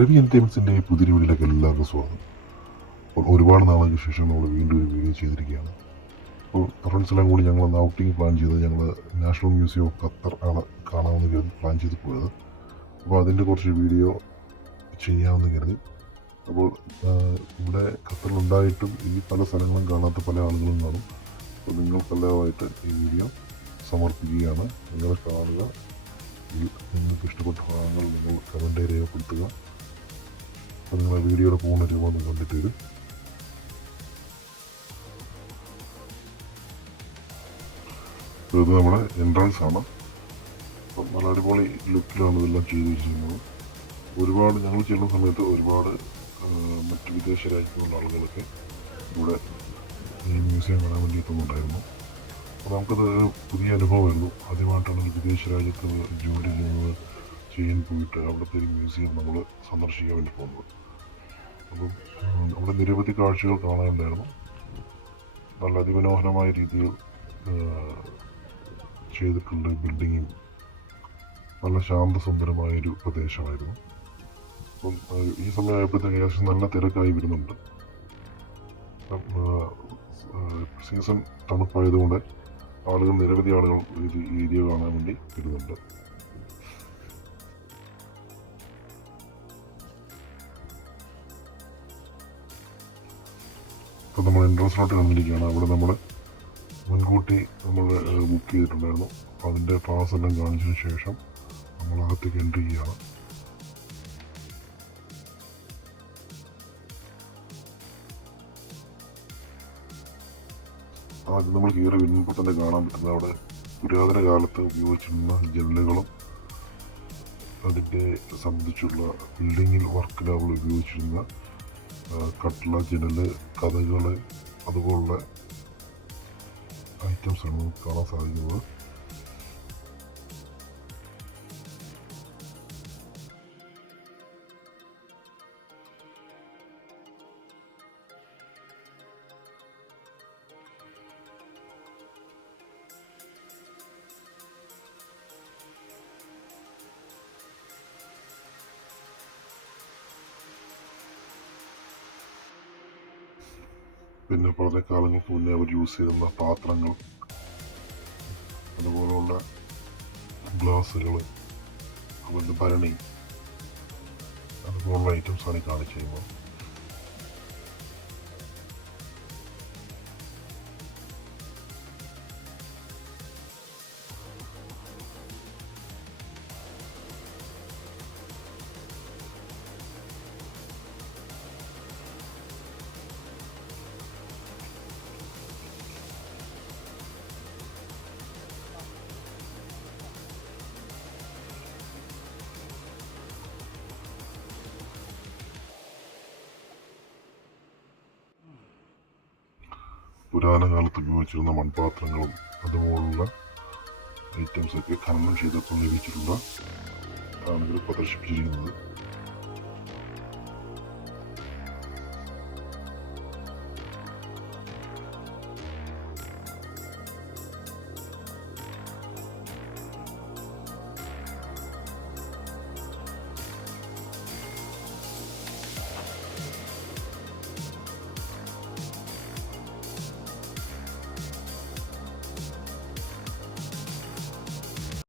റവി എൻ്റർടൈൻമെൻറ്റ്സിൻ്റെ പുതിയൊരു വീഡിയോയിലേക്ക് എല്ലാവർക്കും സ്വാഗതം. അപ്പോൾ ഒരുപാട് നാളുകൾക്ക് ശേഷം നമ്മൾ വീണ്ടും ഒരു വീഡിയോ ചെയ്തിരിക്കുകയാണ്. അപ്പോൾ ഫ്രണ്ട്സെല്ലാം കൂടി ഞങ്ങൾ ഔട്ടിങ് പ്ലാൻ ചെയ്തത് ഞങ്ങൾ നാഷണൽ മ്യൂസിയം ഓഫ് ഖത്തർ ആണ് കാണാമെന്ന് കരുതി പ്ലാൻ ചെയ്ത് പോയത്. അപ്പോൾ അതിൻ്റെ കുറച്ച് വീഡിയോ ചെയ്യാമെന്ന് കരുതി. അപ്പോൾ ഇവിടെ ഖത്തറിലുണ്ടായിട്ടും ഈ പല സ്ഥലങ്ങളും കാണാത്ത പല ആളുകളും കാണും. അപ്പോൾ നിങ്ങൾക്കെല്ലാമായിട്ട് ഈ വീഡിയോ സമർപ്പിക്കുകയാണ്. നിങ്ങൾ കാണുക. നിങ്ങൾക്ക് ഇഷ്ടപ്പെട്ട ഭാഗങ്ങൾ നിങ്ങൾ കമൻറ്റായി രേഖപ്പെടുത്തുക. അപ്പോൾ നിങ്ങൾ വീഡിയോയുടെ പൂർണ്ണ രൂപം കണ്ടിട്ട് വരും. ഇത് നമ്മുടെ എൻട്രൻസ് ആണ്. അപ്പം നല്ല അടിപൊളി ലുക്കിലാണ് ഇതെല്ലാം ചെയ്തു വെച്ചിരിക്കുന്നത്. ഒരുപാട് ഞങ്ങൾ ചെല്ലുന്ന സമയത്ത് ഒരുപാട് മറ്റ് വിദേശ രാജ്യത്തുള്ള ആളുകളൊക്കെ ഇവിടെ ഈ മ്യൂസിയം കാണാൻ വേണ്ടി എത്തുന്നുണ്ടായിരുന്നു. അപ്പോൾ നമുക്കത് പുതിയ അനുഭവമായിരുന്നു. ആദ്യമായിട്ടാണ് ഒരു വിദേശ രാജ്യത്ത് ജോലി ചെയ്യാൻ പോയിട്ട് അവിടുത്തെ ഒരു മ്യൂസിയം നമ്മൾ സന്ദർശിക്കാൻ വേണ്ടി പോകുന്നത്. അപ്പം അവിടെ നിരവധി കാഴ്ചകൾ കാണാനുണ്ടായിരുന്നു. നല്ല അതിമനോഹരമായ രീതിയിൽ ചെയ്തിട്ടുള്ള ബിൽഡിങ്ങും നല്ല ശാന്തസുന്ദരമായൊരു പ്രദേശമായിരുന്നു. അപ്പം ഈ സമയമായപ്പോഴത്തേക്ക് ഏകദേശം നല്ല തിരക്കായി വരുന്നുണ്ട്. സീസൺ തണുപ്പായതുകൊണ്ട് നിരവധി ആളുകൾ ഈ ഏരിയ കാണാൻ വേണ്ടി വരുന്നുണ്ട്. അപ്പോൾ നമ്മൾ എൻട്രൻസിലോട്ട് കണ്ടിരിക്കുകയാണ്. അവിടെ നമ്മൾ മുൻകൂട്ടി ബുക്ക് ചെയ്തിട്ടുണ്ടായിരുന്നു. അപ്പോൾ അതിൻ്റെ പാസ് എല്ലാം കാണിച്ചതിന് ശേഷം നമ്മൾ അകത്തേക്ക് എൻട്രി ചെയ്യുകയാണ്. ആദ്യം നമ്മൾ കയറി വരുമ്പോൾ തന്നെ കാണാൻ പറ്റുന്നത് അവിടെ പുരാതന കാലത്ത് ഉപയോഗിച്ചിരുന്ന ജനലുകളും അതിൻ്റെ സംബന്ധിച്ചുള്ള ബിൽഡിങ്ങിൽ വർക്കിൽ അവൾ ഉപയോഗിച്ചിരുന്ന കട്ടില, ജനല്, കഥകൾ, അതുപോലുള്ള ഐറ്റംസാണ് നമുക്ക് കാണാൻ സാധിക്കുന്നത്. പിന്നെ വളരെ കാലങ്ങൾക്ക് മുന്നേ അവർ യൂസ് ചെയ്തിരുന്ന പാത്രങ്ങൾ, അതുപോലുള്ള ഗ്ലാസുകൾ, അവരുടെ ഭരണി, അതുപോലുള്ള ഐറ്റംസാണ് കാണിച്ചു ചെയ്യുന്നത്. പുരാതന കാലത്ത് ഉപയോഗിച്ചിരുന്ന മൺപാത്രങ്ങളും അതുപോലുള്ള ഐറ്റംസൊക്കെ ഖനനം ചെയ്തപ്പോൾ ലഭിച്ചിട്ടുള്ള ആണ് ഇതിൽ പ്രദർശിപ്പിച്ചിരിക്കുന്നത്.